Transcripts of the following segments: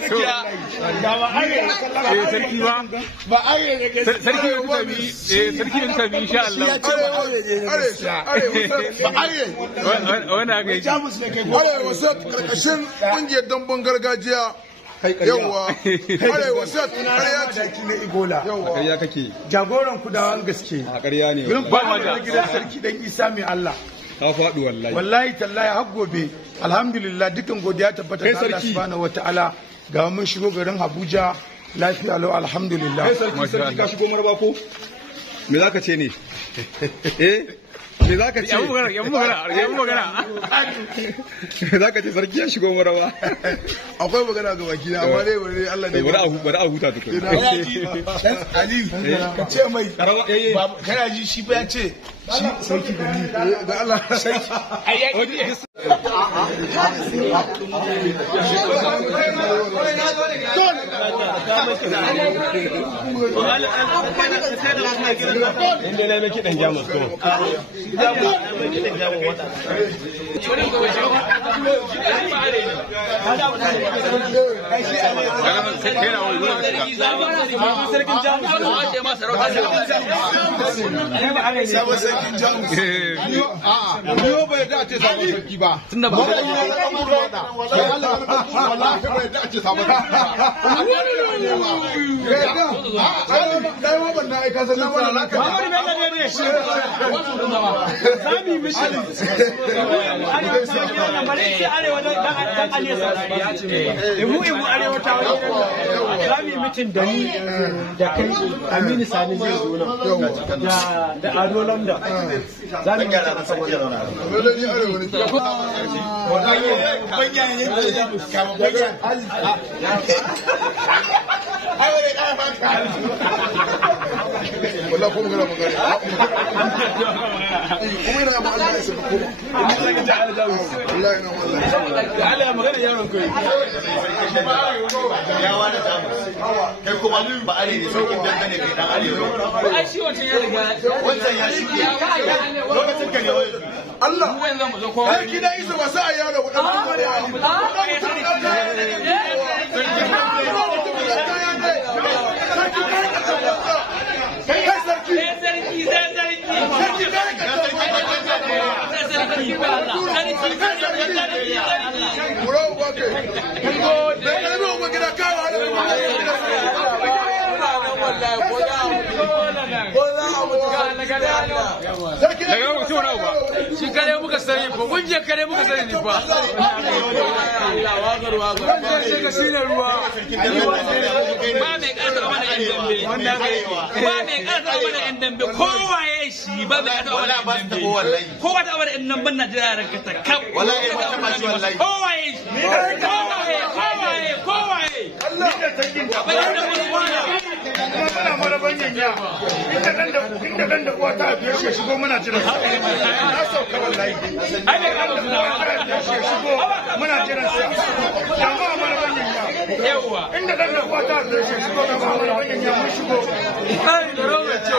gaskiya sarki ba sarki ya tabi insha Allah wanda aka yi arewa sai karkashin kungiyar dambon gargajiya yawwa arewa sai ƙarya ce na igola ƙarya kake jagoran kudawan gaske a ƙarya ne ba ma da gidan sarki dan isa mai Allah ka faɗi wallahi wallahi tallahi har gobe alhamdulillah dukan godiya tabbata ga Allah subhanahu wataala ga mun shigo garin Abuja lafiya lau alhamdulillah kai sarki ka shigo maraba ko me zaka ce ne me zaka ce ya magana me zaka ce sarki ya shigo maraba akwai magana ga baki na amma dai bari Allah ne bari a huta tukun Ali ka ce mai kana ji shi ba ya ce shi sarki da Allah sarki inda na miki dan jamus ko Yo bai da ce sabon sarki ba. Tunda ba wallahi bai da ce sabon sarki. Dai ma ban na aika sanin wannan naka. Zami mishi. Imu arewa ta zami mitin da ni da kai Aminu Sani zai zo nan da Ado Lambda. Zami gyara na saboda Wallahi arewa ne. Wallahi banya ne والله قوم قرا مقالي قوم هنا ما الله يسمعكم والله انا والله على magana yaron kai ya wani samu kai kuma ba are ne saukin dangane kai dan arewa ai shi wancan ya riga wancan ya shi lokacin ka ne wai Allah mu yanzu mu zo ko kai kida isa ba sai yaro shi kare muka sani ko kunje kare muka sani ne fa Allah wagar wagar sai ka sine ruwa ba mai karfa mana yan dambe wannan kai ba mai karfa mana yan dambe kowaye shi ba mai karfa mana yan dambe kowa da abada in nan ban Najeriya ranka ta kap wallahi ba ta maji wallahi kowaye Allah ni da tankin da muna maraban yanya inda dan da uwa ta biyar shi shigo muna jira na sauka wallahi ai da ka shigo muna jira jama'a maraban yanya yawa inda dan da uwa ta biyar shi shigo jama'a maraban yanya mun shigo ai da rawa ce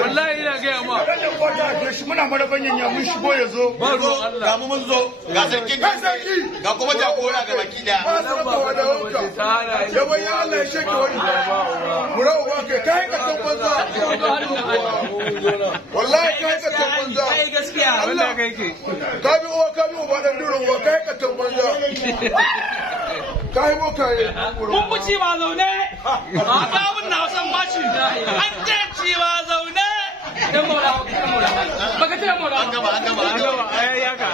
wallahi ina ga ma dan da uwa ta biyar shi muna maraban yanya mun shigo yazo ba zo Allah ga mu mun zo ga sarki ga kuma jagora ga baki da ya bayan Allah ya shake wani murawa ba kai kai ka tabbanza wallahi kai ka tabbanza kai gaskiya Allah kai ke ka bi uwa ba dan durin uwa kai ka tabbanza kai mo kai mun buci ba zaune a babun na wasan baci an ce ci ba zaune dan mola baka ce mola an gaba ai yaka